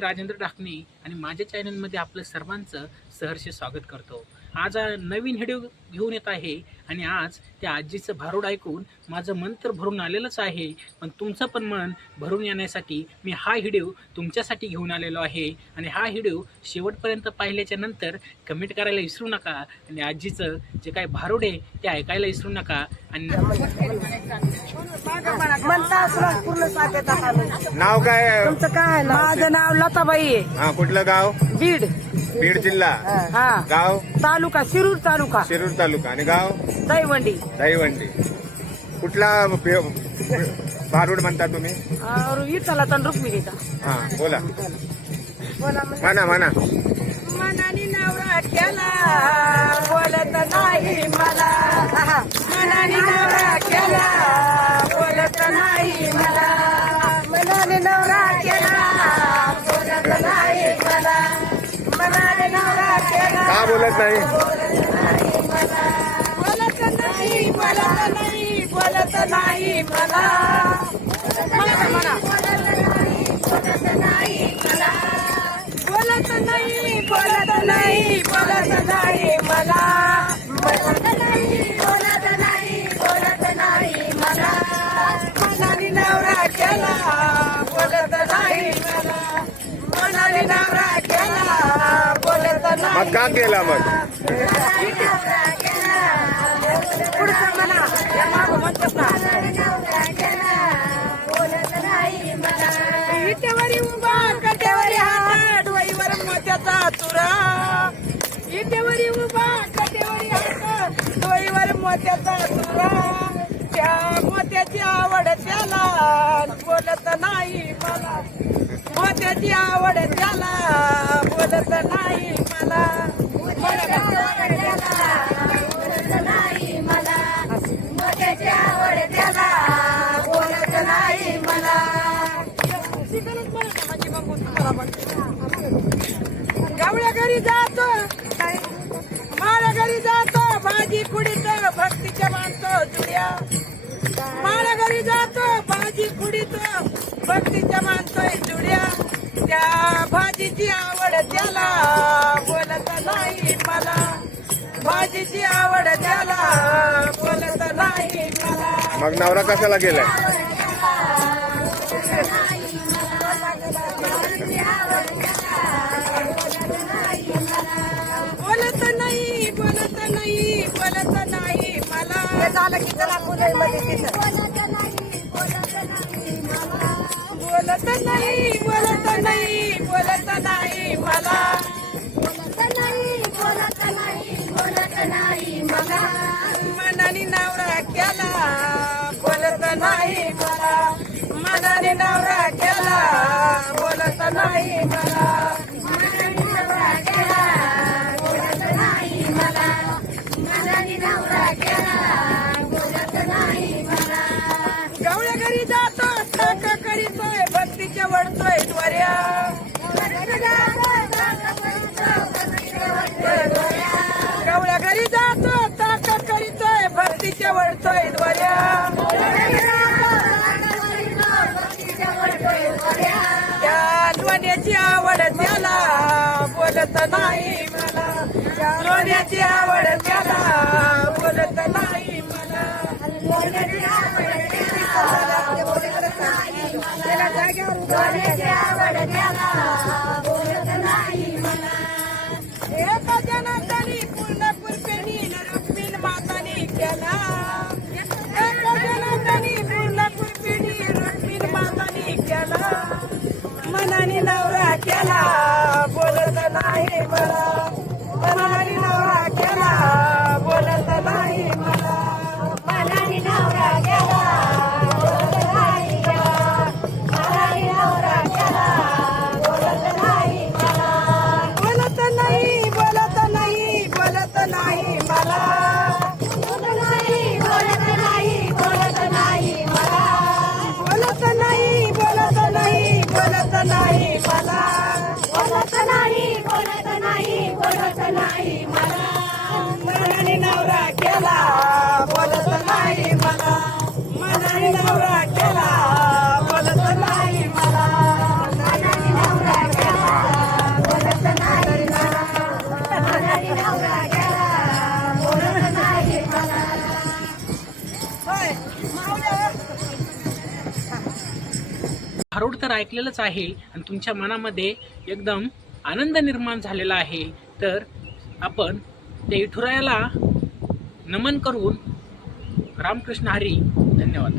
राजेंद्र डाकणे आणि माझ्या चॅनलमध्ये आपलं सर्वांचं सहर्ष स्वागत करतो. आज नवीन व्हिडिओ घेऊन येत आहे आणि आज त्या आजीचं भारूड ऐकून माझं मन तर भरून आलेलंच आहे. पण तुमचं पण मन भरून येण्यासाठी मी हा व्हिडिओ तुमच्यासाठी घेऊन आलेलो आहे. आणि हा व्हिडिओ शेवटपर्यंत पाहिल्याच्या नंतर कमेंट करायला विसरू नका आणि आजीचं जे काय भारूड आहे ते ऐकायला विसरू नका. आणि नाव काय? तुमचं काय आहे? माझं नाव लताबाई आहे. हा कुठलं गाव? बीड. बीड जिल्हा. हा. गाव? तालुका शिरूर तालुका. शिरूर तालुका. आणि गाव? दहीवंडी. दहीवंडी. कुठला भारूड म्हणता तुम्ही? विठ्ठला तर रुक्मिणीचा हा बोला. बोला म्हणे. म्हणा म्हणा. मनाने नवरा केला बोलत नाही का बोलत नाही? बोलत नाही बोलत नाही बोलत नाही मला. आज का केला मग? इटेवरी उभा कटेवरी हात डोईवर मोत्याचा तुरा. इटेवरी उभा कटेवरी हात डोईवर मोत्याचा तुरा. त्या मोत्याची आवड त्याला बोलत नाही मला. मोत्याची आवड त्याला बोलत नाही गवळ्या घरी जातो. माळ्या घरी जातो. भाजी कुडीत भक्तीच्या मानतो जुड्या माळ्या घरी जातो. भाजी कुडीत भक्तीच्या मानतोय जुड्या त्या भाजीची आवड त्याला बोलत नाही मला. भाजीची आवड त्याला बोलत नाही मला. मग नवरा कशाला गेलाय? झालं की चला मुलांमध्ये तिथं. बोलत नाही बोलत नाही बोलत नाही मला. मनाने नवरा केला बोलत नाही मला. मनाने नवरा केला बोलत नाही मला. घरी जातो. काका करीतोय भक्तीच्या वडतोय द्वाऱ्या गवळ्या घरी जातो. काका करीतोय भक्तीच्या वडतोय द्वाऱ्या त्या ध्वन्याची आवड त्याला बोलत नाही. नाही मला. एका जनातानी पूर्ण पुरपेनी रुक्मिण मातानी केला. एका जनातनी पूर्ण पुरपेनी रुक्मिण मातानी केला. मनाने नवरा केला. तर ऐकलेलंच आहे आणि तुमच्या मनामध्ये एकदम आनंद निर्माण झालेला आहे. तर आपण त्या विठुरायाला नमन करून रामकृष्ण हरी धन्यवाद.